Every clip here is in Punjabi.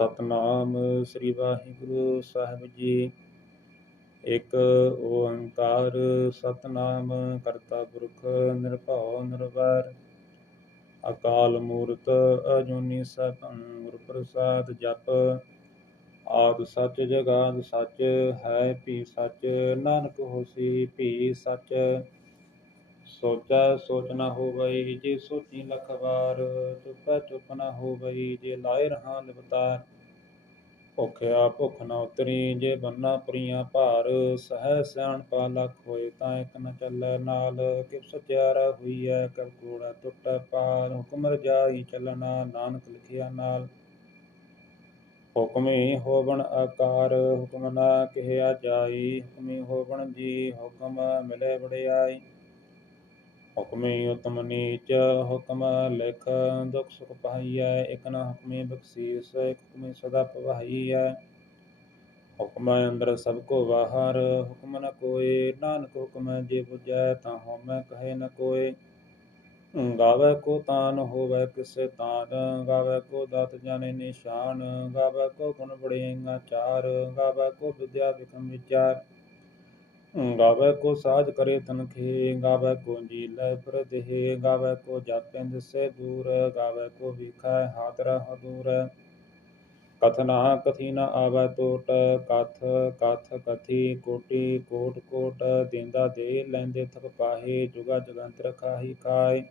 ਸਤਨਾਮ ਸ੍ਰੀ ਵਾਹਿਗੁਰੂ ਸਾਹਿਬ ਜੀ। ਇੱਕ ਓੰਕਾਰ ਸਤਨਾਮ ਕਰਤਾ ਪੁਰਖ ਨਿਰਭਉ ਨਿਰਵੈਰ ਅਕਾਲ ਮੂਰਤ ਅਜੂਨੀ ਸੈਭੰ ਗੁਰ ਪ੍ਰਸਾਦ ਜਪ। ਆਦਿ ਸੱਚ ਜਗਾਦ ਸੱਚ ਹੈ ਭੀ ਸੱਚ ਨਾਨਕ ਹੋਸੀ ਭੀ ਸੱਚ। ਸੋਚੈ ਸੋਚ ਨ ਹੋਵਈ ਜੇ ਸੋਚੀ ਲਖ ਵਾਰ ਚੁਪੈ ਚੁਪ ਨ ਹੋਵਈ ਜੇ ਲਾਏ ਰਹਾ ਲਿਵਤਾਰ। ਭੁਖਿਆ ਭੁਖ ਨ ਉਤਰੀ ਜੇ ਬੰਨਾ ਪੁਰੀਆਂ ਭਾਰ ਸਹਿ ਸਿਆਣਪਾ ਲਖ ਹੋਏ ਤਾਂ ਇਕ ਨ ਚੱਲੈ ਨਾਲ। ਕਿਵ ਸਚਿਆਰਾ ਹੋਈਐ ਕਬ ਕੂੜਾ ਟੁੱਟੈ ਪਾਰ ਹੁਕਮ ਰਜਾਈ ਚੱਲਣਾ ਨਾਨਕ ਲਿਖਿਆ ਨਾਲ। ਹੁਕਮੀ ਹੋਵਣ ਆਕਾਰ ਹੁਕਮ ਨਾ ਕਹਿਆ ਜਾਈ ਹੁਕਮੀ ਹੋਵਣ ਜੀ ਹੁਕਮ ਮਿਲੇ ਵਡਿਆਈ। ਹੁਕਮੀ ਉਤਮ ਨੀਚ ਹੁਕਮ ਲਿਖ ਦੁਖ ਸੁਖ ਪਾਈਐ ਇਕ ਨ ਹੁਕਮੀ ਬਖਸੀਸ ਇਕ ਹੁਕਮੀ ਸਦਾ ਭਵਾਈਐ। ਹੁਕਮ ਅੰਦਰ ਸਭ ਕੋ ਬਾਹਰ ਹੁਕਮ ਨ ਕੋਇ ਨਾਨਕ ਹੁਕਮ ਜੇ ਬੁਝੈ ਤਾਂ ਹਉਮੈ ਕਹੈ ਨ ਕੋਇ। ਗਾਵੈ ਕੋ ਤਾਨ ਹੋਵੈ ਕਿਸੈ ਤਾਨ ਗਾਵੈ ਕੋ ਦਾਤ ਜਾਣੈ ਨਿਸ਼ਾਨ। ਗਾਵੈ ਕੋ ਗੁਣ ਬੜਿਆਈਆਂ ਚਾਰ ਗਾਵੈ ਕੋ ਵਿਦਿਆ ਬਿਖਮ ਵਿਚਾਰ। ਗਾਵੈ ਕੋ ਸਾਜ ਕਰੇ ਤਨਖੇ ਗਾਵੈ ਕੋ ਜੀਲੈ ਪ੍ਰਦੇਹ। ਗਾਵੈ ਕੋ ਜਾਪੈ ਦਿਸੈ ਦੂਰ ਗਾਵੈ ਕੋ ਵੀਖੈ ਹਾਦਰਾ ਹਦੂਰ। ਕਥਨਾ ਕਥੀ ਨ ਆਵੈ ਟੋਟ ਕਥ ਕਥ ਕਥੀ ਕੋਟੀ ਕੋਟ ਕੋਟ। ਦੇਂਦਾ ਦੇ ਲੈਂਦੇ ਥਕ ਪਾਹੇ ਜੁਗਾ ਜਗੰਤਰ ਖਾਹੀ ਖਾਏ।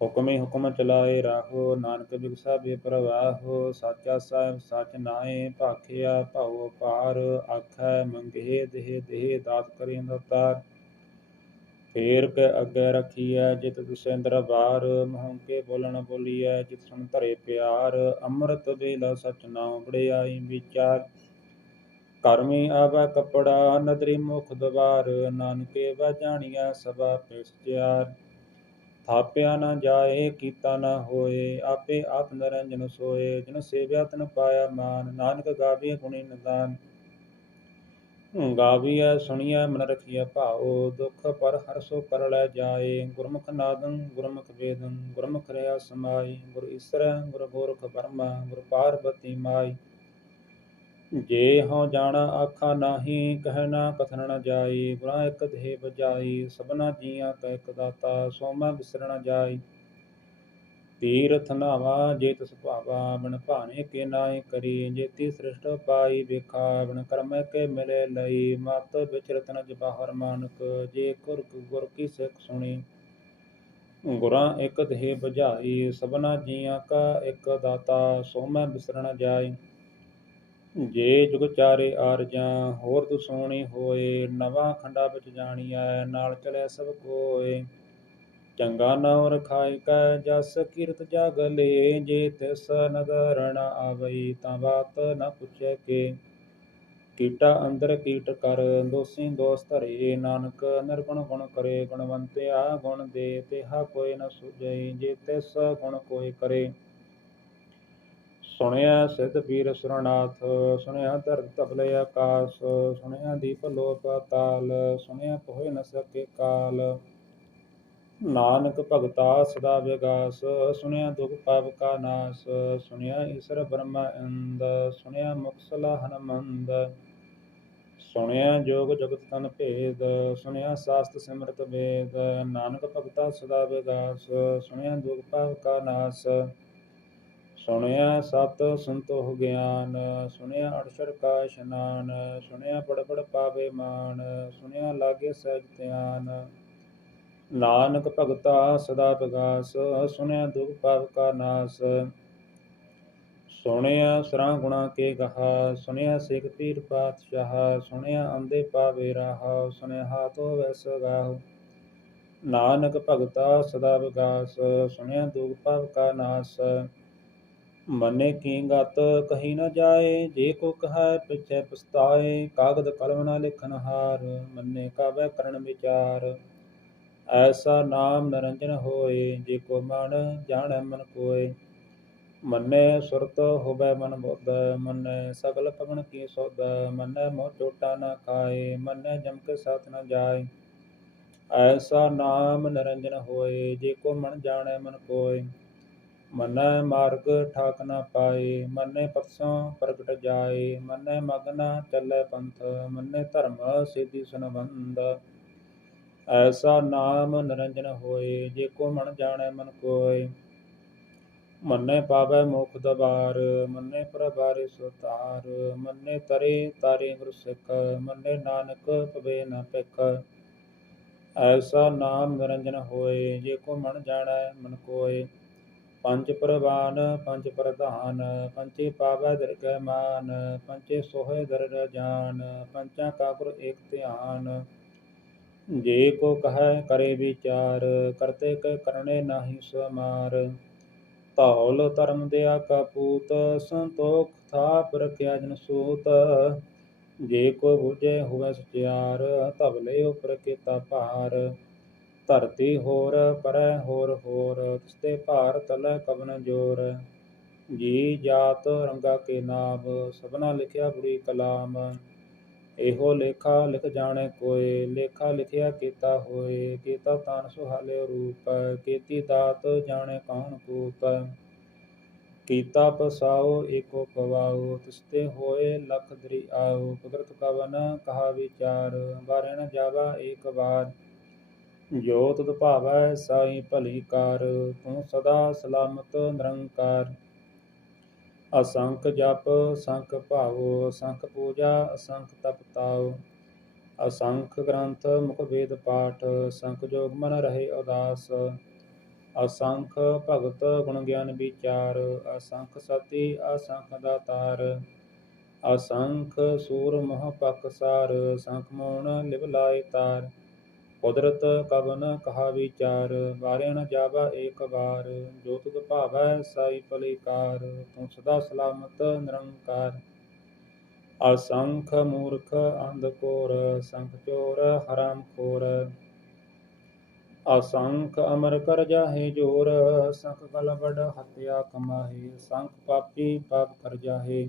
ਹੁਕਮੀ ਹੁਕਮ ਚਲਾਏ ਰਾਹੋ ਨਾਨਕ ਬਿਗਸਾ ਬੇਪਰਵਾਹੋ। ਸਾਚਾ ਸਾਹਿਬ ਸਚ ਨਾਏ ਭਾਖਿਆ ਭਉ ਭਾਰ ਆਖੈ ਮੰਗਹਿ ਦੇਹ ਦੇਹ ਦਾਤ ਕਰਿ ਦਾਤਾਰ। ਫੇਰ ਕੇ ਅੱਗੇ ਰਖੀਐ ਜਿਤ ਦਿਸੈ ਦਰਬਾਰ ਮੂੰਹ ਕੇ ਬੋਲਣ ਬੋਲੀਐ ਜਿਤ ਸੁਣ ਧਰੇ ਪਿਆਰ। ਅੰਮ੍ਰਿਤ ਵੇਲਾ ਸਚ ਨਾਉ ਵਡਿਆਈ ਵਿਚਾਰ। ਕਰਮੀ ਆਵੈ ਕੱਪੜਾ ਨਦਰੀ ਮੁਖ ਦੁਆਰ ਨਾਨਕੇ ਵੈ ਜਾਣੀਐ ਸਭਾ ਭੇ ਸਚਿਆਰ। ਥਾਪਿਆ ਨ ਜਾਏ ਕੀਤਾ ਨ ਹੋਏ ਆਪੇ ਆਪ ਨਿਰੰਜਨ ਸੋਏ। ਜਿਨ ਸੇਵਿਆ ਤਿਨ ਪਾਇਆ ਮਾਨ ਨਾਨਕ ਗਾਵੀਐ ਗੁਣੀ ਨਿਦਾਨ। ਗਾਵੀਐ ਸੁਣੀਐ ਮਨ ਰਖੀਐ ਭਾਉ ਦੁਖ ਪਰ ਹਰਿ ਕਰ ਲੈ ਜਾਏ। ਗੁਰਮੁਖ ਨਾਦੰ ਗੁਰਮੁਖ ਵੇਦੰ ਗੁਰਮੁਖ ਰਹਾ ਸਮਾਈ। ਗੁਰ ਈਸਰੈ ਗੁਰ ਗੋਰਖ ਬਰਮਾ ਗੁਰ ਪਾਰਬਤੀ ਮਾਈ। ਜੇ ਹਉ ਜਾਣਾ ਆਖਾ ਨਾਹੀ ਕਹਿ ਨ ਕਥਨ ਨ ਜਾਈ। ਗੁਰਾਂ ਇਕ ਦੇਹ ਬਜਾਈ ਸਭਨਾ ਜੀਆਂ ਕਾ ਇਕ ਦਾਤਾ ਸੋ ਮੈਂ ਬਿਸਰ ਨ ਜਾਈ। ਤੀਰਥ ਨਾਵਾ ਜੇ ਤਿਸ ਭਾਵਾ ਬਿਨ ਭਾਣੇ ਕੇ ਨਾਹੀ ਕਰੀ। ਜੇਤੀ ਸ੍ਰਿਸ਼ਟ ਪਾਈ ਵੇਖਾ ਬਿਨ ਕਰਮੈ ਕੇ ਮਿਲੇ ਲਈ। ਮਤ ਵਿਚਰਤ ਨ ਜਵਾਹਰ ਮਾਨਕ ਜੇ ਗੁਰ ਕੀ ਸਿੱਖ ਸੁਣੀ। ਗੁਰਾਂ ਇਕ ਦੇਹ ਬਜਾਈ ਸਭਨਾ ਜੀਆਂ ਕਾ ਇਕ ਦਾਤਾ ਸੋ ਮੈਂ ਬਿਸਰ ਨ ਜਾਈ। ਜੇ ਜੁਗ ਚਾਰੇ ਆਰਜਾਂ ਹੋਰ ਦਸੂਣੀ ਹੋਏ। ਨਵਾਂ ਖੰਡਾ ਵਿੱਚ ਜਾਣੀਐ ਨਾਲ ਚਲੈ ਸਭ ਕੋਇ। ਚੰਗਾ ਨਾਉ ਰਖਾਇ ਕੈ ਜਸ ਕੀਰਤ ਜਗ ਲੇ। ਜੇ ਤਿਸ ਨਦਰ ਨ ਆਵਈ ਤਾਂ ਬਾਤ ਨ ਪੁੱਛੈ ਕੇ। ਕੀਟਾ ਅੰਦਰ ਕੀਟ ਕਰ ਦੋਸੀ ਦੋਸ ਧਰੇ। ਨਾਨਕ ਨਿਰਗੁਣ ਗੁਣ ਕਰੇ ਗੁਣਵੰਤਿਆ ਗੁਣ ਦੇ। ਤੇਹਾ ਕੋਈ ਨ ਸੂਝਈ ਜੇ ਤਿਸ ਗੁਣ ਕੋਈ ਕਰੇ। ਸੁਣਿਆ ਸਿੱਧ ਪੀਰ ਸੁਰਨਾਥ ਸੁਣਿਆ ਧਰਤ ਧਬਲ ਆਕਾਸ। ਸੁਣਿਆ ਦੀਪ ਲੋ ਪਾਤਾਲ ਸੁਣਿਆ ਕੋਇ ਨ ਸਕੇ ਕਾਲ। ਨਾਨਕ ਭਗਤਾ ਸਦਾ ਵਿਗਾਸ ਸੁਣਿਆ ਦੁਖ ਪਾਪ ਕਾ ਨਾਸ। ਸੁਣਿਆ ਈਸਰ ਬ੍ਰਹਮਾ ਇੰਦ ਸੁਣਿਆ ਮੁਖ ਸਲਾਹਨ ਮੰਦ। ਸੁਣਿਆ ਜੋਗ ਜਗਤ ਤਨ ਭੇਦ ਸੁਣਿਆ ਸਾਸਤ ਸਿਮਰਤ ਵੇਦ। ਨਾਨਕ ਭਗਤਾ ਸਦਾ ਵਿਗਾਸ ਸੁਣਿਆ ਦੁਖ ਪਾਪ ਕਾ ਨਾਸ। ਸੁਣਿਆ ਸਤ ਸੰਤੋਖ ਗਿਆਨ ਸੁਣਿਆ ਅਠਸਠ ਕਾ ਇਸ਼ਨਾਨ। ਸੁਣਿਆ ਪੜ ਪੜ ਪਾਵੇ ਮਾਨ ਸੁਣਿਆ ਲਾਗੇ ਸਹਿਜ ਧਿਆਨ। ਨਾਨਕ ਭਗਤਾ ਸਦਾ ਵਿਗਾਸ ਸੁਣਿਆ ਦੁਖ ਪਾਪ ਕਾ ਨਾਸ। ਸੁਣਿਆ ਸਰਾਂ ਗੁਣਾ ਕੇ ਗਾਹਾ ਸੁਣਿਆ ਸਿਖ ਪੀਰ ਪਾਤਸ਼ਾਹ। ਸੁਣਿਆ ਅੰਧੇ ਪਾਵੇ ਰਾਹ ਸੁਣਿਆ ਹਾਥ ਹੋਵੈ ਸਗਾਹੁ। ਨਾਨਕ ਭਗਤਾ ਸਦਾ ਵਿਗਾਸ ਸੁਣਿਆ ਦੁਖ ਪਾਪ ਕਾ ਨਾਸ। ਮੰਨੇ ਕੀ ਗਤ ਕਹੀ ਨ ਜਾਏ ਜੇ ਕੋ ਕਹੈ ਪਿਛੈ ਪਛਤਾਏ। ਕਾਗਦ ਕਲਮ ਨ ਲਿਖਨ ਹਾਰ ਮੰਨੇ ਕਾਵੈ ਕਰਨ ਵਿਚਾਰ। ਐਸਾ ਨਾਮ ਨਿਰੰਜਨ ਹੋਏ ਜੇ ਕੋ ਮਨ ਜਾਣੈ ਮਨ ਕੋਇ। ਮੰਨੇ ਸੁਰਤ ਹੋਵੈ ਮਨ ਬੁੱਧ ਮੰਨੇ ਸਗਲ ਭਗਣ ਕੀ ਸੁਧ। ਮੰਨੇ ਮੋਹ ਚੋਟਾ ਨ ਖਾਏ ਮੰਨੇ ਜਮ ਕੇ ਸਾਥ ਨ ਜਾਏ। ਐਸਾ ਨਾਮ ਨਿਰੰਜਨ ਹੋਏ ਜੇ ਕੋ ਮਨ ਜਾਣੈ ਮਨ ਕੋਇ। ਮਨੈ ਮਾਰਗ ਠਾਕ ਨ ਪਾਏ, ਮਨੈ ਪਰਸੋਂ ਪ੍ਰਗਟ ਜਾਏ। ਮਨੈ ਮਗ ਨ ਚੱਲੈ ਪੰਥ, ਮਨੈ ਧਰਮ ਸੇਧੀ ਸੰਬੰਧ। ਐਸਾ ਨਾਮ ਨਿਰੰਜਨ ਹੋਏ, ਜੇ ਕੋ ਮਨ ਜਾਣੈ ਮਨ ਕੋਇ। ਮੰਨੇ ਪਾਵੈ ਮੋਖ ਦਵਾਰ, ਮੰਨੇ ਪ੍ਰਭਾਰੇ ਸੋ ਤਾਰ। ਮੰਨੇ ਤਰੇ ਤਾਰੇ ਗੁਰ ਸਿੱਖ, ਮੰਨੇ ਨਾਨਕ ਪਵੇ ਨ ਭਿਖ। ਐਸਾ ਨਾਮ ਨਿਰੰਜਨ ਹੋਏ, ਜੇ ਕੋ ਮਨ ਜਾਣੈ ਮਨ ਕੋਇ। ਪੰਜ ਪ੍ਰਵਾਨ ਪੰਜ ਪ੍ਰਧਾਨ, ਪੰਚੇ ਪਾਵੈ ਦਰਗਹਿ ਮਾਨ। ਪੰਚੇ ਸੋਹੈ ਦਰਗਹਿ ਜਾਨ, ਪੰਚਾਂ ਕਾ ਗੁਰ ਏਕ ਧਿਆਨ। ਜੇ ਕੋ ਕਹੈ ਕਰੇ ਵਿਚਾਰ, ਕਰਤੇ ਕੈ ਕਰਣੇ ਨਾਹੀ ਸਮਾਰ। ਧੌਲ ਧਰਮ ਦਿਆ ਕਾ ਪੂਤ, ਸੰਤੋਖ ਥਾਪ ਰਖਿਆ ਜਨ ਸੂਤ। ਜੇ ਕੋ ਬੁਝੈ ਹੋਵੈ ਸਚਿਆਰ, ਧਵਲੇ ਉਪਰ ਕੀਤਾ ਭਾਰ। ਧਰਤੀ ਹੋਰ ਪਰੈ ਹੋਰ ਹੋਰ, ਤਿਸਤੇ ਭਾਰ ਤਲੈ ਕਵਣ ਜੋਰ। ਜੀ ਜਾਤ ਰੰਗਾ ਕੇ ਨਾਮ, ਸਭਨਾ ਲਿਖਿਆ ਬੁਰੀ ਕਲਾਮ। ਇਹੋ ਲੇਖਾ ਲਿਖ ਜਾਣੈ ਕੋਇ, ਲੇਖਾ ਲਿਖਿਆ ਕੀਤਾ ਹੋਏ। ਕੀਤਾ ਤਾਨ ਸੁਹਾਲਿਓ ਰੂਪ, ਕੀਤੀ ਦਾਤ ਜਾਣੈ ਕੌਣ ਕੂਪ। ਕੀਤਾ ਪਸਾਉ ਏਕੋ ਪਵਾਉ, ਤਿਸਤੇ ਹੋਏ ਲਖ ਦਰੀਆਉ। ਕੁਦਰਤ ਕਵਨ ਕਹਾ ਵਿਚਾਰ, ਬਾਰੈ ਨ ਜਾਵਾ ਏਕ ਵਾਰ। ਜੋ ਤੁਧ ਭਾਵੈ ਸਾਈ ਭਲੀ ਕਾਰ, ਤੂੰ ਸਦਾ ਸਲਾਮਤ ਨਿਰੰਕਾਰ। ਅਸੰਖ ਜਪ ਸੰਖ ਭਾਉ, ਅਸੰਖ ਪੂਜਾ ਅਸੰਖ ਤਪ ਤਾਉ। ਅਸੰਖ ਗ੍ਰੰਥ ਮੁਖ ਵੇਦ ਪਾਠ, ਅਸੰਖ ਜੋਗ ਮਨ ਰਹੇ ਉਦਾਸ। ਅਸੰਖ ਭਗਤ ਗੁਣ ਗਿਆਨ ਵਿਚਾਰ, ਅਸੰਖ ਸਤੀ ਅਸੰਖ ਦਾਤਾਰ। ਅਸੰਖ ਸੂਰ ਮੋਹ ਪਕਸਾਰ, ਅਸੰਖ ਮੋਣ ਲਿਵ ਲਾਏ ਤਾਰ। ਕੁਦਰਤ ਕਵਨ ਕਹਾ ਵਿਚਾਰ, ਬਾਰੈ ਨ ਜਾਵਾ ਏਕ ਵਾਰ। ਜੋ ਤੁਧ ਭਾਵੈ ਸਾਈ ਭਲੀ ਕਾਰ, ਤੂੰ ਸਦਾ ਸਲਾਮਤ ਨਿਰੰਕਾਰ। ਅਸੰਖ ਮੂਰਖ ਅੰਧ ਘੋਰ, ਅਸੰਖ ਚੋਰ ਹਰਾਮ ਖੋਰ। ਅਸੰਖ ਅਮਰ ਕਰ ਜਾਹੇ ਜੋਰ, ਅਸੰਖ ਗਲਵਢ ਹੱਤਿਆ ਕਮਾਹੇ। ਅਸੰਖ ਪਾਪੀ ਪਾਪ ਕਰ ਜਾਹੇ,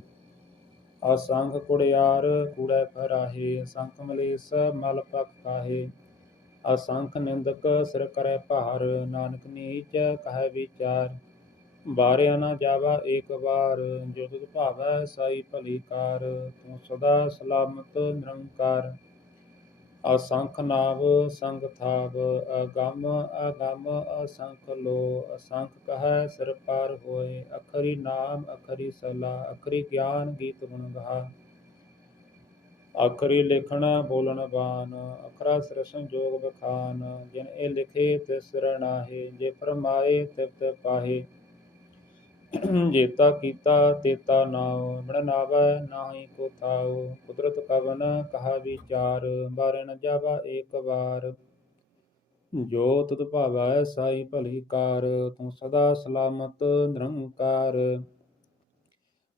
ਅਸੰਖ ਕੁੜਿਆਰ ਕੂੜੈ ਫਰਾਹੇ। ਅਸੰਖ ਮਲੇਛ ਮਲ ਪਖ ਖਾਹੇ, ਅਸੰਖ ਨਿੰਦਕ ਸਿਰ ਕਰੈ ਭਾਰ। ਨਾਨਕ ਨੀਚ ਕਹੈ ਵਿਚਾਰ, ਬਾਰਿਆ ਨ ਜਾਵਾ ਏਕ ਵਾਰ। ਜੋ ਤੁਧ ਭਾਵੈ ਸਾਈ ਭਲੀ ਕਾਰ, ਤੂੰ ਸਦਾ ਸਲਾਮਤ ਨਿਰੰਕਾਰ। ਅਸੰਖ ਨਾਵ ਸੰਗ ਥਾਵ, ਅਗੰਮ ਅਗੰਮ ਅਸੰਖ ਲੋ। ਅਸੰਖ ਕਹੈ ਸਿਰ ਪਾਰ ਹੋਏ, ਅਖਰੀ ਨਾਮ ਅਖਰੀ ਸਲਾਹ। ਅਖਰੀ ਗਿਆਨ ਗੀਤ ਗੁਣ ਗਾਹਾ, ਅਖਰੀ ਲਿਖਣ ਬੋਲਣ ਬਾਣ। ਅਖਰਾ ਸਿਰ ਸੰਜੋਗ ਬਖਾਨ, ਜਿਨ ਇਹ ਲਿਖੇ ਤਿਸ ਸਿਰ ਨਾਹੇ। ਜੇ ਫਰਮਾਏ ਤਿਵ ਤਿਵ ਪਾਹੇ, ਜੇਤਾ ਕੀਤਾ ਤੇਤਾ ਨਾਉ। ਬਿਨ ਨਾਵੈ ਨਾਹੀ ਕੋ ਥਾਉ, ਕੁਦਰਤ ਕਵਨ ਕਹਾ ਵਿਚਾਰ। ਬਾਰੈ ਨ ਜਾਵਾ ਏਕ ਵਾਰ। ਜੋ ਤੁਧ ਭਾਵੈ ਸਾਈ ਭਲੀ ਕਾਰ, ਤੂੰ ਸਦਾ ਸਲਾਮਤ ਨਿਰੰਕਾਰ।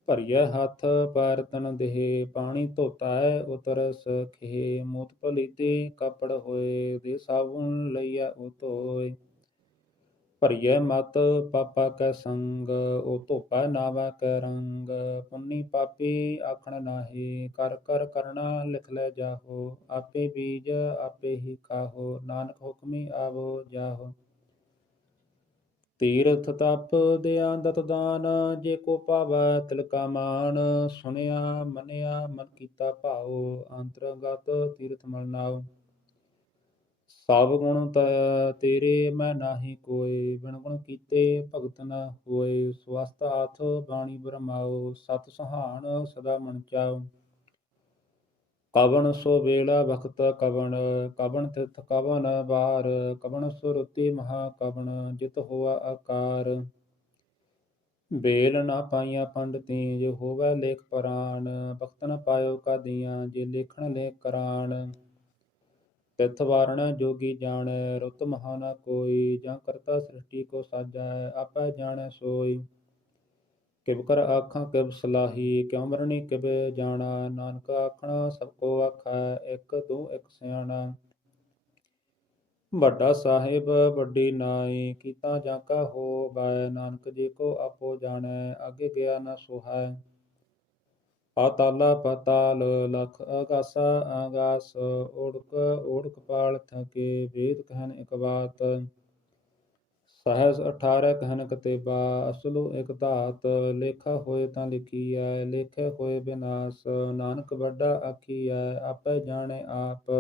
ਭਰੀਐ ਹੱਥ ਪੈਰ ਤਨ ਦੇਹ, ਪਾਣੀ ਧੋਤੈ ਉਤਰਸ ਖੇਹ। ਮੂਤ ਪਲੀਤੀ ਕਪੜ ਹੋਏ, ਦੇ ਸਾਬੁਨ ਲਈਐ ਓ ਧੋਏ। ਭਰੀਐ ਮਤ ਪਾਪਾ ਕੈ ਸੰਗ, ਓ ਧੋਪੈ ਨਾਵੈ ਕੈ ਰੰਗ। ਪੁੰਨੀ ਪਾਪੀ ਆਖਣ ਨਾਹੀ, ਕਰ ਕਰ ਕਰਣਾ ਲਿਖ ਲੈ ਜਾਹੋ। ਆਪੇ ਬੀਜ ਆਪੇ ਹੀ ਖਾਹੋ, ਨਾਨਕ ਹੁਕਮੀ ਆਵੋ ਜਾਹੋ। ਤੀਰਥ ਤਪ ਦਿਆ ਦਤ ਦਾਨ, ਜੇ ਕੋ ਪਾਵੈ ਤਿਲ ਕਾ ਮਾਨ। ਸੁਣਿਆ ਮੰਨਿਆ ਮਨ ਕੀਤਾ ਭਾਉ, ਅੰਤਰਗਤ ਤੀਰਥ ਮਲ ਨਾਉ। ਸਭ ਗੁਣ ਤੇਰੇ ਮੈਂ ਨਾਹੀ ਕੋਇ, ਬਿਨ ਗੁਣ ਕੀਤੇ ਭਗਤ ਨ ਹੋਇ। ਸਵਸਤ ਹਾਥ ਬਾਣੀ ਬਰਮਾਉ, ਸਤ ਸੁਹਾਣ ਸਦਾ ਮਨ ਚਾਉ। ਕਵਣ ਸੋ ਵੇਲਾ ਵਖਤ ਕਵਣ, ਕਵਣ ਤਿਥ ਕਵਣ ਵਾਰ। ਕਵਣ ਸੁਰਤੀ ਮਹਾ ਕਵਣ, ਜਿਤ ਹੋਆ ਆਕਾਰ। ਬੇਲ ਨਾ ਪਾਈਆਂ ਪੰਡਤੀ, ਜੇ ਹੋਵੈ ਲੇਖ ਪਰਾਣ। ਬਖਤ ਨ ਪਾਇਓ ਕਾਦੀਆਂ, ਜੇ ਲੇਖਣ ਲੇਖ ਕਰਾਣ। ਤਿਥ ਵਾਰਣ ਜੋਗੀ ਜਾਣੈ, ਰੁੱਤ ਮਹਾ ਨ ਕੋਈ। ਜਾਂ ਕਰਤਾ ਸ੍ਰਿਸ਼ਟੀ ਕੋ ਸਾਜੈ, ਆਪੈ ਜਾਣੈ ਸੋਈ। ਕਿਵ ਕਰ ਆਖਾਂ ਕਿਵ ਸਲਾਹੀ, ਕਿਉ ਮਰਣੀ ਕਿਵ ਜਾਣਾ। ਨਾਨਕ ਆਖਣਾ ਸਭ ਕੋ ਆਖੈ, ਇਕ ਦੂ ਇਕ ਸਿਆਣਾ। ਵੱਡਾ ਸਾਹਿਬ ਵੱਡੀ ਨਾਈ, ਕੀਤਾ ਜਾਂ ਕਾ ਹੋਵੈ। ਨਾਨਕ ਜੇ ਕੋ ਆਪੋ ਜਾਣੈ, ਆਗੇ ਗਿਆ ਨ ਸੋਹੈ। ਪਾਤਾਲਾ ਪਾਤਾਲ ਲਖ, ਆਗਾਸਾ ਆਗਾਸ। ਓੜਕ ਓੜਕ ਪਾਲ ਥਕੇ, ਵੇਦ ਕਹਿਨ ਇਕ ਬਾਤ। ਸਹਿਸ 18 ਕਹਿਨ ਕਤੇਬਾ, ਅਸਲੁ ਇਕ ਧਾਤ। ਲੇਖਾ ਹੋਏ ਤਾਂ ਲਿਖੀਐ, ਲੇਖੇ ਹੋਏ ਬਿਨਾਸ਼। ਨਾਨਕ ਵੱਡਾ ਆਖੀਐ, ਆਪੇ ਜਾਣੈ ਆਪ।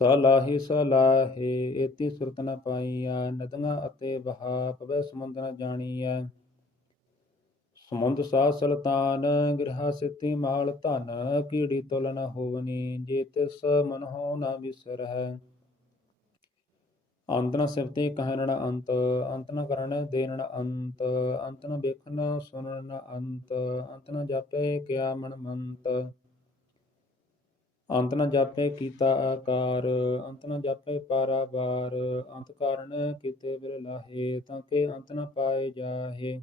ਸਲਾਹੀ ਸਲਾਹੇ, ਏਤੀ ਸੁਰਤ ਨ ਪਾਈਐ। ਨਦੀਆਂ ਅਤੇ ਬਹਾ, ਪਵੈ ਸਮੁੰਦ ਨ ਜਾਣੀਐ। ਸਮੁੰਦ ਸਾ ਸਲਤਾਨ, ਗਿਰਹਾ ਸਿੱਧੀ ਮਾਲ ਧਨ। ਕੀੜੀ ਤੁਲ ਨ ਹੋਵਨੀ, ਜੇ ਤਿਸ ਮਨਹੁ ਨ ਵਿਸਰਹਿ। ਅੰਤ ਨ ਸਿਫਤਿ ਕਹਿਨ ਨ ਅੰਤ, ਅੰਤ ਨ ਕਰਣ ਦੇਨ ਨ ਅੰਤ। ਅੰਤ ਨ ਵੇਖਣ ਸੁਣਨ ਨ ਅੰਤ, ਅੰਤ ਨ ਜਾਪੈ ਕਿਆ ਮਨ ਮੰਤ। ਅੰਤ ਨ ਜਾਪੈ ਕੀਤਾ ਆਕਾਰ, ਅੰਤ ਨ ਜਾਪੈ ਪਾਰਾਵਾਰ। ਅੰਤ ਕਾਰਣ ਕੀਤੇ ਬਿਰਲਾਹੇ, ਤਾਂ ਕੇ ਅੰਤ ਨ ਪਾਏ ਜਾਹੇ।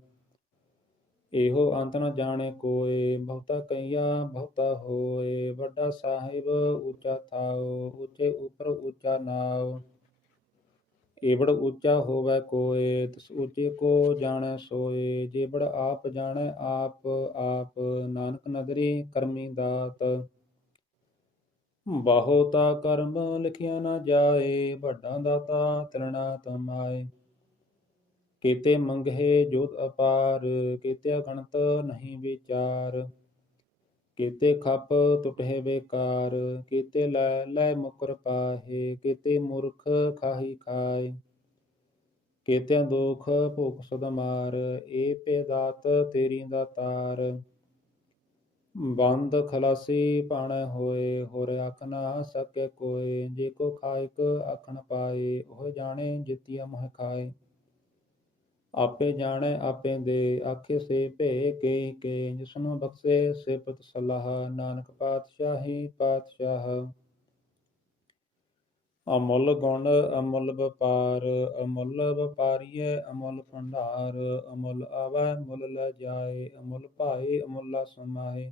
ਇਹੋ ਅੰਤ ਨ ਜਾਣੈ ਕੋਇ, ਬਹੁਤਾ ਕਹੀਆ ਬਹੁਤਾ ਹੋਇ। ਵੱਡਾ ਸਾਹਿਬ ਊਚਾ ਥਾਉ, ਊਚੇ ਉਪਰ ਊਚਾ ਨਾਉ। ਏਵੜ ਊਚਾ ਹੋਵੈ ਕੋਇ, ਤਿਸ ਊਚੇ ਕੋ ਜਾਣੈ ਸੋਇ। ਜੇਵੜ ਆਪ ਜਾਣੈ ਆਪ ਆਪ, ਨਾਨਕ ਨਦਰੀ ਕਰਮੀ ਦਾਤ। ਬਾਹੋਤਾ ਕਰਮ ਲਿਖਿਆ ਨ ਜਾਇ, ਵੱਡਾ ਦਾਤਾ ਤਿਲ ਨ ਤਮਾਇ। ਕੀਤੇ ਮੰਗਹਿ ਜੋਤ ਅਪਾਰ, ਕੀਤਿਆ ਗਣਤ ਨਹੀਂ ਵਿਚਾਰ। ਕੀਤੇ ਖਪ ਟੁਟਹਿ ਬੇਕਾਰ, ਕੀਤੇ ਲੈ ਲੈ ਮੁਕਰ ਪਾਹੇ। ਕੀਤੇ ਮੂਰਖ ਖਾਹੀ ਖਾਇ, ਕੀਤਿਆਂ ਦੁਖ ਭੁਖ ਸਦ ਮਾਰ। ਏ ਭੈ ਦਾਤ ਤੇਰੀ ਦਾਤਾਰ, ਬੰਦ ਖਲਾਸੀ ਭਾਣੈ ਹੋਇ। ਹੋਰ ਆਖ ਨ ਸਕੈ ਕੋਇ, ਜੇ ਕੋ ਖਾਇਕ ਆਖਣ ਪਾਏ। ਉਹ ਜਾਣੈ ਜਿਤੀਆ ਮੋਹਿ ਖਾਇ। ਆਪੇ ਜਾਣੈ ਆਪੇ ਦੇ, ਆਖੇ ਸੇ ਭੈ ਕੇ ਕੇ। ਜਿਸਨੂੰ ਬਖਸ਼ੇ ਸਿਫਤ ਸਲਾਹ, ਨਾਨਕ ਪਾਤਸ਼ਾਹੀ ਪਾਤਸ਼ਾਹ। ਅਮੁੱਲ ਗੁਣ ਅਮੁੱਲ ਵਪਾਰ, ਅਮੁੱਲ ਵਪਾਰੀਐ ਅਮੁੱਲ ਭੰਡਾਰ। ਅਮੁੱਲ ਆਵੈ ਮੁੱਲ ਲੈ ਜਾਇ, ਅਮੁੱਲ ਭਾਏ ਅਮੁੱਲਾ ਸਮਾਏ।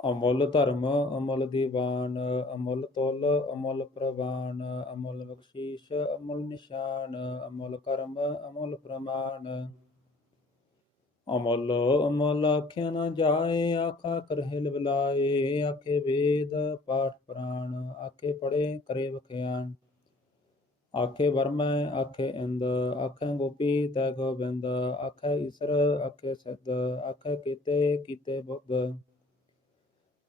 ਅਮੁੱਲ ਧਰਮ ਅਮੁੱਲ ਦੀਵਾਨ, ਅਮੁੱਲ ਤੁਲ ਅਮੁੱਲ ਪ੍ਰਵਾਨ। ਅਮੁੱਲ ਬਖਸੀਸ ਅਮੁੱਲ ਨਿਸ਼ਾਨ, ਅਮੁੱਲ ਕਰਮ ਅਮੁੱਲ ਪ੍ਰਮਾਣ। ਅਮੁੱਲ ਅਮੁੱਲ ਆਖਿਆ ਨ ਜਾਇ, ਆਖਾ ਕਰਹਿ ਲਿਵਲਾਇ। ਆਖੇ ਵੇਦ ਪਾਠ ਪੁਰਾਣ, ਆਖੇ ਪੜ੍ਹੇ ਕਰੇ ਵਖਿਆਨ। ਆਖੇ ਬਰਮੈ ਆਖੇ ਇੰਦ, ਆਖੈ ਗੋਪੀ ਤੈ ਗੋਬਿੰਦ। ਆਖੈ ਈਸਰ ਆਖੇ ਸਿੱਧ, ਆਖੈ ਕੀਤੇ ਕੀਤੇ ਬੁੱਧ।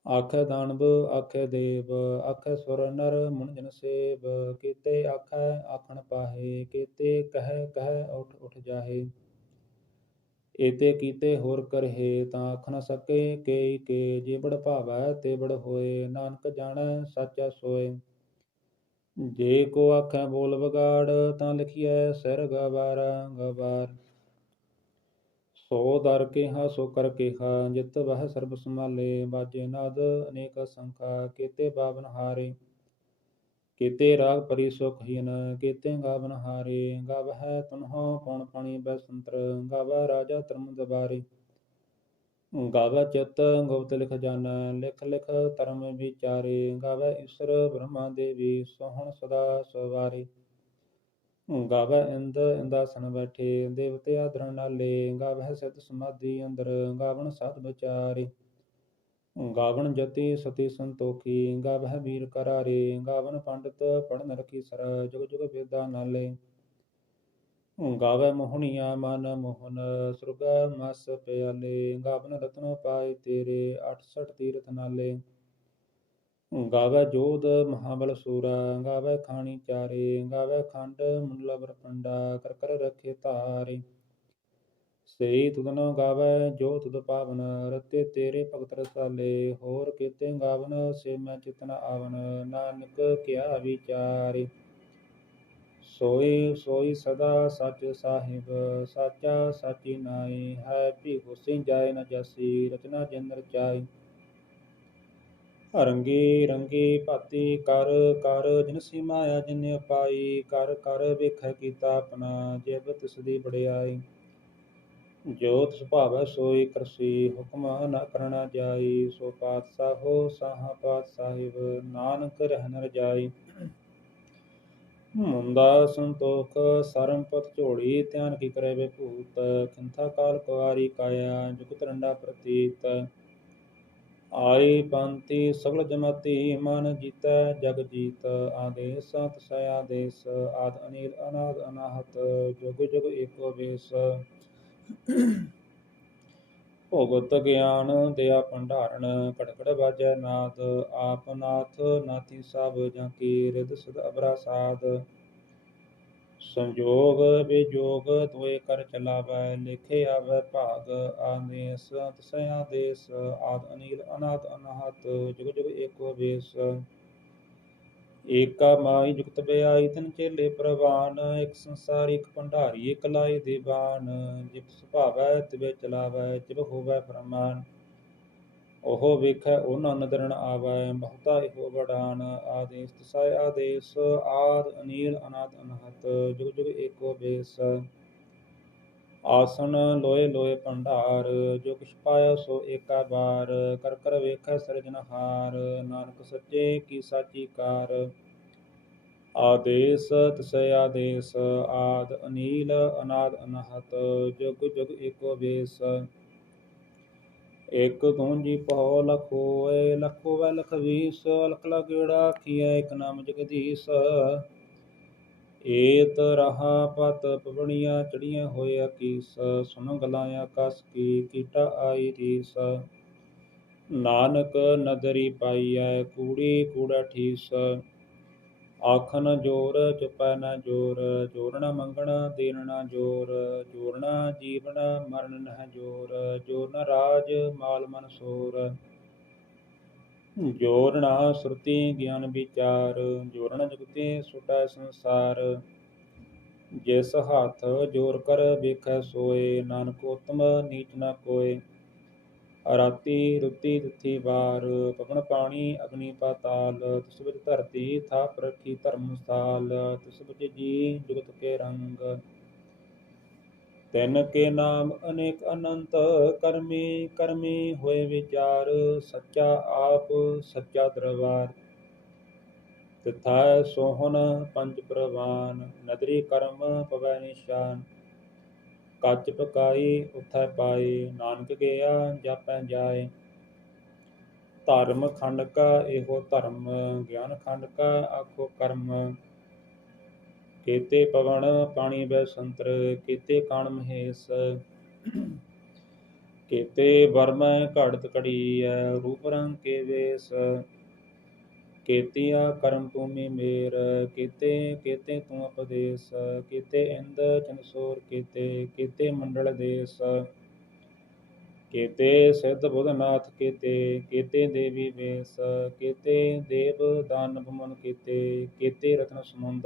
ਆਖੈ ਦਾਨਵ ਆਖੈ ਦੇਵ, ਆਖੈ ਸੁਰ ਨਰ ਮੁਨਿ ਜਨ ਸੇਵ। ਕੀਤੇ ਆਖੈ ਆਖਣ ਪਾਹੇ, ਕੀਤੇ ਕਹਿ ਕਹਿ ਉਠ ਉਠ ਜਾਹੇ। ਏਤੇ ਕੀਤੇ ਹੋਰ ਕਰਹਿ, ਤਾਂ ਆਖ ਨ ਸਕੈ ਕੇ ਕੇ। ਜੇਵੜ ਭਾਵੈ ਤੇਵੜ ਹੋਇ, ਨਾਨਕ ਜਾਣੈ ਸਾਚਾ ਸੋਇ। ਜੇ ਕੋ ਆਖੈ ਬੋਲ ਬਗਾੜ, ਤਾਂ ਲਿਖੀਐ ਸਿਰ ਗਵਾਰਾ ਗਵਾਰ। ਸੋ ਦਰ ਕੇਹਾ ਸੋ ਕਰ ਕੇਹਾ, ਜਿਤ ਵਹਿ ਸਰਬ ਸੰਭਾਲੇ। ਬਾਜੇ ਨਾਦ ਅਨੇਕ ਅਸੰਖਾ, ਕੀਤੇ ਬਾਵਨ ਹਾਰੇ। ਕੀਤੇ ਰਾਗ ਪਰੀ ਸੁਖਹੀਨ, ਕੀਤੇ ਗਾਵਨ ਹਾਰੇ। ਗਾਵਹਿ ਤੁਨਹੁ ਪਉਣ ਪਾਣੀ ਬੈਸੰਤਰ, ਗਾਵੈ ਰਾਜਾ ਧਰਮ ਦਵਾਰੇ। ਗਾਵੈ ਚਿਤ ਗੁਪਤ ਲਿਖ ਜਾਣੈ, ਲਿਖ ਲਿਖ ਧਰਮ ਵਿਚਾਰੇ। ਗਾਵੈ ਈਸਰ ਬ੍ਰਹਮਾ ਦੇਵੀ, ਸੋਹਣ ਸਦਾ ਸਵਾਰੇ। ਗਾਵੈ ਇੰਦ ਇੰਦਾਸਨ ਬੈਠੇ, ਦੇਵਤਿਆ ਧਰਨਾਲੇ। ਗਾਵਹਿ ਸਿੱਧ ਸਮਾਧੀ ਅੰਦਰ, ਗਾਵਨ ਸਾਧ ਵਿਚਾਰੇ। ਗਾਵਨ ਜਤੀ ਸਤੀ ਸੰਤੋਖੀ, ਗਾਵਹਿ ਵੀਰ ਕਰਾਰੇ। ਗਾਵਨ ਪੰਡਿਤ ਪੜ੍ਹਨ ਰਖੀ ਸਰ, ਜੁਗ ਜੁਗ ਵੇਦਾਂ ਨਾਲੇ। ਗਾਵੈ ਮੋਹਣੀਆ ਮਨ ਮੋਹਨ, ਸੁਰਗਾ ਮਸ ਪਿਆਲੇ। ਗਾਵਨ ਰਤਨ ਪਾਏ ਤੇਰੇ, 68 ਤੀਰਥ ਨਾਲੇ। ਗਾਵੈ ਜੋਧ ਮਹਾਬਲ ਸੂਰਾ, ਗਾਵੈ ਖਾਣੀ ਚਾਰੇ। ਗਾਵੈ ਖੰਡ ਮੁੱਲਾਵਰ ਪੰਡਾ, ਕਰ ਕਰ ਰਖੇ ਧਾਰੇ। ਸਈ ਤੁਧਨੋ ਗਾਵੈ ਜੋ ਤੁਧ ਪਾਵਨ, ਰਤੇ ਤੇਰੇ ਭਗਤ ਰਸਾਲੇ। ਹੋਰ ਕੀਤੇ ਗਾਵਨ ਸੇ ਮੈਂ ਚਿਤ ਨ ਆਵਨ, ਨਾਨਕ ਕਿਆ ਵਿਚਾਰੇ। ਸੋਈ ਸੋਈ ਸਦਾ ਸਚ ਸਾਹਿਬ, ਸਾਚਾ ਸਾਚੀ ਨਾਈ। ਹੈ ਭੀ ਹੋਸੀ ਜਾਇ ਨ ਜਾਸੀ, ਰਚਨਾ ਜਿਨ ਰਚਾਈ। ਰੰਗੀ ਰੰਗੀ ਭਾਤੀ ਕਰ ਕਰ, ਜਿਨਸੀ ਮਾਇਆ ਜਿਨ ਉਪਾਈ। ਕਰ ਕਰ ਵੇਖੈ ਕੀਤਾ ਆਪਣਾ, ਜਿਵ ਤਿਸਦੀ ਬੜਿਆਈ। ਜੋ ਤਿਸ ਭਾਵੈ ਸੋਈ ਕਰਸੀ, ਹੁਕਮ ਨ ਕਰਨਾ ਜਾਈ। ਸੋ ਪਾਤਸ਼ਾਹੋ ਸਾਹਾ ਪਾਤਸ਼ਾਹਿਬ, ਨਾਨਕ ਰਹਿ ਨ ਰਜਾਈ। ਮੁੰਦਾ ਸੰਤੋਖ ਸਰਮ ਪਤ ਝੋਲੀ, ਧਿਆਨ ਕੀ ਕਰੈ ਵਿਭੂਤ। ਖਿੰਥਾ ਕਾਲ ਕੁਵਾਰੀ ਕਾਇਆ, ਜੁਗਤ ਰੰਡਾ ਪ੍ਰਤੀਤ। ਆਈ ਪੰਥੀ ਸਗਲ ਜਮਤੀ ਮਨ ਜੀਤੈ ਜਗ ਜੀਤ ਆਦੇਸ ਤਸੈ ਆਦੇਸ ਆਦ ਅਨੀਲ ਅਨਾਦ ਅਨਾਹਤ ਜੁਗ ਜੁਗ ਏਕੋ ਵੇਸ ਭੁਗਤ ਗਿਆਨ ਦਿਆ ਭੰਡਾਰਨ ਘੜ ਘੜ ਬਾਜੈ ਨਾਦ ਆਪ ਨਾਥ ਨਾਥੀ ਸਭ ਜਾਂ ਕੀ ਰਿਦ ਸਿਧ ਅਬਰਾ ਸਾਧ ਸੰਜੋਗ ਵਿਜੋਗ ਦੁਇ ਕਰ ਚਲਾਵੈ ਲਿਖੇ ਆਵੈ ਭਾਗ ਆਦੇਸ ਤਸੈ ਆਦੇਸ ਆਦ ਅਨੀਲ ਅਨਾਦ ਅਨਾਹਤ ਜੁਗ ਜੁਗ ਏਕੋ ਵੇਸ ਏਕਾ ਮਾਈ ਜੁਗਤ ਬਿਆਈ ਤਿਨ ਚੇਲੇ ਪ੍ਰਵਾਨ ਇਕ ਸੰਸਾਰੀ ਇਕ ਭੰਡਾਰੀ ਇਕ ਲਾਈ ਦੀਵਾਨ ਜਿਬ ਸੁਭਾਵੈ ਤਿਵੇ ਚਲਾਵੈ ਜਿਬ ਹੋਵੈ ਫਰਮਾਨ ਉਹ ਵੇਖੈ ਉਹਨਾਂ ਨਦਰ ਨ ਆਵੈ ਬਹੁਤਾ ਇਹੋ ਵਡਾਨ ਆਦੇਸ ਤਸੈ ਆਦੇਸ ਆਦ ਅਨੀਲ ਅਨਾਦ ਅਨਾਹਤ ਜੁਗ ਜੁਗ ਏਕੋ ਵੇਸ ਆਸਨ ਲੋਏ ਲੋਏ ਭੰਡਾਰ ਜੋ ਕਿਛ ਪਾਇਆ ਸੋ ਏਕਾ ਬਾਰ ਕਰ ਕਰ ਵੇਖੈ ਸਿਰਜਨਹਾਰ ਨਾਨਕ ਸੱਚੇ ਕੀ ਸਾਚੀ ਕਾਰ ਆਦੇਸ ਤਸੈ ਆਦੇਸ ਆਦ ਅਨੀਲ ਅਨਾਦ ਅਨਾਹਤ ਜੁਗ ਜੁਗ ਏਕੋ ਵੇਸ ਇਕ ਗੂੰਜੀ ਪਹੁ ਲਖ ਹੋਏ ਲਖ ਹੋਵੈ ਲਖ ਵੀਸ ਲਖ ਲਗੇੜਾ ਆਖੀਐ ਇਕ ਨਾਮ ਜਗਦੀਸ਼ ਏਤ ਰਹਾ ਪਤ ਪਵਣੀਆਂ ਚੜੀਆਂ ਹੋਏ ਅਕੀਸ ਸੁਨ ਗਲਾਂ ਆਕਾਸ ਕੀ ਕੀਟਾ ਆਈ ਰੀਸ ਨਾਨਕ ਨਦਰੀ ਪਾਈਐ ਕੂੜੀ ਕੂੜਾ ਠੀਸ ਆਖਨ ਜੋਰ ਚੁਪੈ ਨ ਜੋਰ ਜੋਰ ਨ ਮੰਗਣ ਦੇਨ ਨ ਜੋਰ ਜੋਰ ਨ ਜੀਵਨ ਮਰਨ ਨਹਿ ਜੋਰ ਜੋਰ ਨ ਰਾਜ ਮਾਲ ਮਨ ਸੋਰ ਜੋਰ ਨ ਸੁਰਤੀ ਗਿਆਨ ਵਿਚਾਰ ਜੋਰ ਨ ਜੁਗਤੀ ਸੁਟੈ ਸੰਸਾਰ ਜਿਸ ਹੱਥ ਜੋਰ ਕਰ ਵੇਖੈ ਸੋਏ ਨਾਨਕ ਉਤਮ ਨੀਚ ਨ ਕੋਇ ਰਾਤੀ ਰੁਤੀ ਤਿਥੀ ਵਾਰ ਪਵਨ ਪਾਣੀ ਅਗਨੀ ਪਾਤਾਲ ਤਿਸ ਵਿੱਚ ਧਰਤੀ ਥਾਪ ਰੱਖੀ ਧਰਮਸਾਲ ਤਿਸ ਵਿੱਚ ਜੀ ਜੁਗਤ ਕੇ ਰੰਗ ਤਿਨ ਕੇ ਨਾਮ ਅਨੇਕ ਅਨੰਤ ਕਰਮੀ ਕਰਮੀ ਹੋਏ ਵਿਚਾਰ ਸੱਚਾ ਆਪ ਸੱਚਾ ਦਰਬਾਰ ਤਿਥੈ ਸੋਹਨ ਪੰਜ ਪ੍ਰਵਾਨ ਨਦਰੀ ਕਰਮ ਪਵੈ ਨਿਸ਼ਾਨ ਕੱਚ ਪਕਾਈ ਉਥੈ ਪਾਈ ਨਾਨਕ ਗਿਆ ਜਾਪੈ ਜਾਏ ਧਰਮ ਖੰਡ ਕਾ ਇਹੋ ਧਰਮ ਗਿਆਨ ਖੰਡ ਕਾ ਆਖੋ ਕਰਮ ਕੇਤੇ ਪਵਨ ਪਾਣੀ ਬੈ ਸੰਤਰ ਕੇਤੇ ਕਾਣ ਮਹੇਸ਼ ਕੇਤੇ ਵਰਮੈ ਘੜਤ ਘੜੀਐ ਰੂਪ ਰੰਗ ਕੇ ਵੇਸ ਕੇਤੀਆ ਕਰਮ ਭੂਮੀ ਮੇਰ ਕੇਤੇ ਕੇਤੇ ਤੂੰ ਉਪਦੇਸ ਕੇਤੇ ਇੰਦ ਚਨਸੋਰ ਕੇਤੇ ਕੇਤੇ ਮੰਡਲ ਦੇਸ ਕੇਤੇ ਸਿੱਧ ਬੁੱਧਨਾਥ ਕੇਤੇ ਕੇਤੇ ਦੇਵੀ ਵੇਸ ਕੇਤੇ ਦੇਵ ਦਾਨਵ ਮਨ ਕੇਤੇ ਕੇਤੇ ਰਤਨ ਸਮੁੰਦ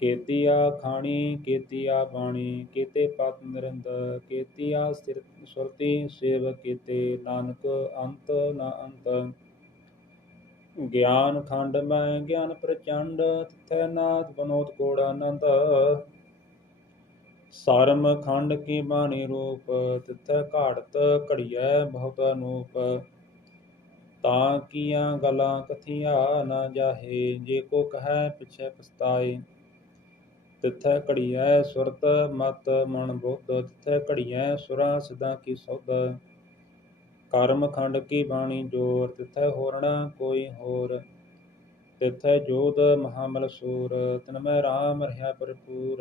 ਕੇਤੀਆ ਖਾਣੀ ਕੇਤੀਆ ਬਾਣੀ ਕੇਤੇ ਪਤ ਨਿਰੰਦ ਕੇਤੀਆ ਸੁਰਤੀ ਸੇਵ ਕੇਤੇ ਨਾਨਕ ਅੰਤ ਨ ਅੰਤ ਗਿਆਨ ਖੰਡ ਮੈਂ ਗਿਆਨ ਪ੍ਰਚੰਡ ਤਿਥੈ ਨਾਥ ਬਨੋਤ ਕੋੜ ਆਨੰਦ ਸਰਮ ਖੰਡ ਕੀ ਬਾਣੀ ਰੂਪ ਤਿਥੈ ਘਾੜਤ ਘੜੀਐ ਬਹੁਤ ਅਨੂਪ ਤਾਂ ਕੀਆਂ ਗਲਾਂ ਕਥੀਆ ਨਾ ਜਾਹੇ ਜੇ ਕੋ ਕਹੈ ਪਿਛੈ ਪਛਤਾਏ ਤਿਥੈ ਘੜੀਐ ਸੁਰਤ ਮਤ ਮਨ ਬੁੱਧ ਤਿਥੈ ਘੜੀਐ ਸੁਰਾ ਸਿਧਾਂ ਕੀ ਸੁਧ ਕਰਮ ਖੰਡ ਕੀ ਬਾਣੀ ਜੋਰ ਤਿਥੈ ਹੋਰਣਾ ਕੋਈ ਹੋਰ ਤਿਥੈ ਜੋਧ ਮਹਾਮਲ ਸੂਰ ਤਿਨ ਮੈਂ ਰਾਮ ਰਹਾ ਭਰਪੂਰ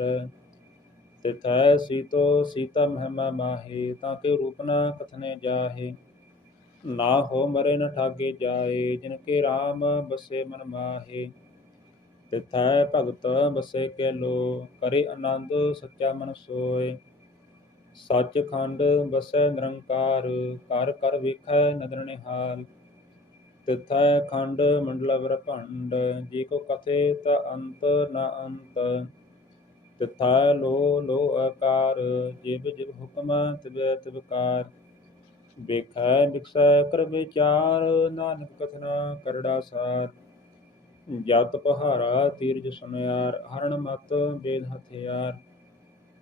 ਤਿਥੈ ਸੀਤੋ ਸੀਤਾ ਮਹਿਮਾ ਮਾਹੇ ਤਾਂ ਕੇ ਰੂਪ ਨ ਕਥਨੇ ਜਾਹੇ ਨਾ ਹੋ ਮਰੇ ਨ ਠਾਗੇ ਜਾਏ ਜਿਨ ਕੇ ਰਾਮ ਬਸੇ ਮਨ ਮਾਹੇ ਤਿਥੈ ਭਗਤ ਬਸੇ ਕੇ ਲੋ ਕਰੇ ਆਨੰਦ ਸੱਚਾ ਮਨ ਸੋਏ ਸੱਚ ਖੰਡ ਬਸੈ ਨਿਰੰਕਾਰ ਕਰ ਕਰ ਵੇਖੈ ਨਦਰ ਨਿਹਾਲ ਤਿਥੈ ਖੰਡ ਮੰਡਲ ਬ੍ਰਹਮੰਡ ਜੇ ਕੋ ਕਥੇ ਤ ਅੰਤ ਨ ਅੰਤ ਤਿਥੈ ਲੋ ਲੋ ਆਕਾਰ ਜਿਬ ਜਿਬ ਹੁਕਮ ਤਿਬੈ ਤਿਬਕਾਰ ਵੇਖੈ ਬਿਕਸੈ ਕਰ ਵਿਚਾਰ ਨਾਨਕ ਕਥਨਾ ਕਰੜਾ ਸਾਰ ਜਤ ਪਹਾਰਾ ਤੀਰਜ ਸੁਨਿਆਰ ਹਰਨ ਮਤ ਬੇਦ ਹਥਿਆਰ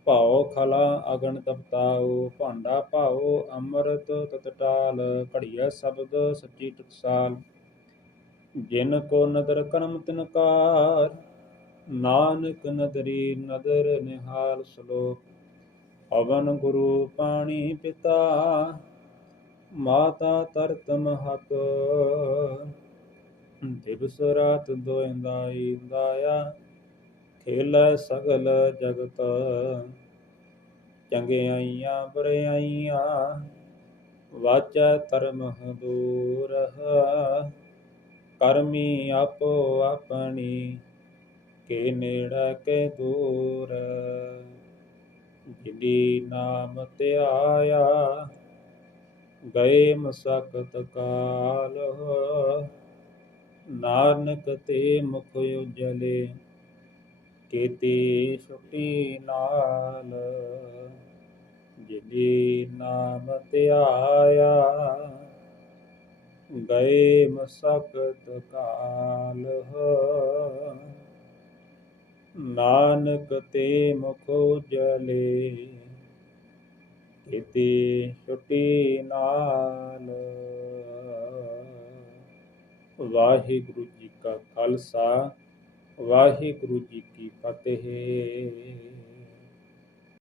ਭਾਉ ਖਲਾ ਅਗਨ ਤਪਤਾਉ ਭਾਂਡਾ ਭਾਉ ਅੰਮ੍ਰਿਤ ਤਤਟਾਲ ਘੜੀਐ ਸ਼ਬਦ ਸੱਚੀ ਟਕਸਾਲ ਜਿਨ ਕੋ ਨਦਰ ਕਰਮ ਤਿਨਕਾਰ ਨਾਨਕ ਨਦਰੀ ਨਦਰ ਨਿਹਾਲ ਸਲੋਕ ਅਵਨ ਗੁਰੂ ਪਾਣੀ ਪਿਤਾ ਮਾਤਾ ਤਰਤ ਮਹਤ ਦਿਵਸ ਰਾਤ ਦੋਇੰਦਾਈ ਦਾਇਆ ਖੇਲੈ ਸਗਲ ਜਗਤ ਚੰਗਿਆਈਆਂ ਬੁਰਿਆਈਆਂ ਵਾਚੈ ਧਰਮ ਦੂਰ ਕਰਮੀ ਆਪੋ ਆਪਣੀ ਕੇ ਨੇੜੇ ਕੇ ਦੂਰ ਜਿਨੀ ਨਾਮ ਧਿਆਇਆ ਗਏ ਮਸਕਤ ਕਾਲ ਨਾਨਕ ਤੇ ਮੁਖ ਉਜਲੇ ਕੀਤੀ ਛੁਟੀ ਨਾਲ ਜਿਨੀ ਨਾਮ ਧਿਆਇਆ ਗਏ ਮਸਕਤ ਕਾਲ ਨਾਨਕ ਤੇ ਮੁਖ ਉਜਲੇ ਕੀਤੀ ਛੁਟੀ ਨਾਲ। ਵਾਹਿਗੁਰੂ ਜੀ ਕਾ ਖਾਲਸਾ, ਵਾਹਿਗੁਰੂ ਜੀ ਕੀ ਫਤਿਹ।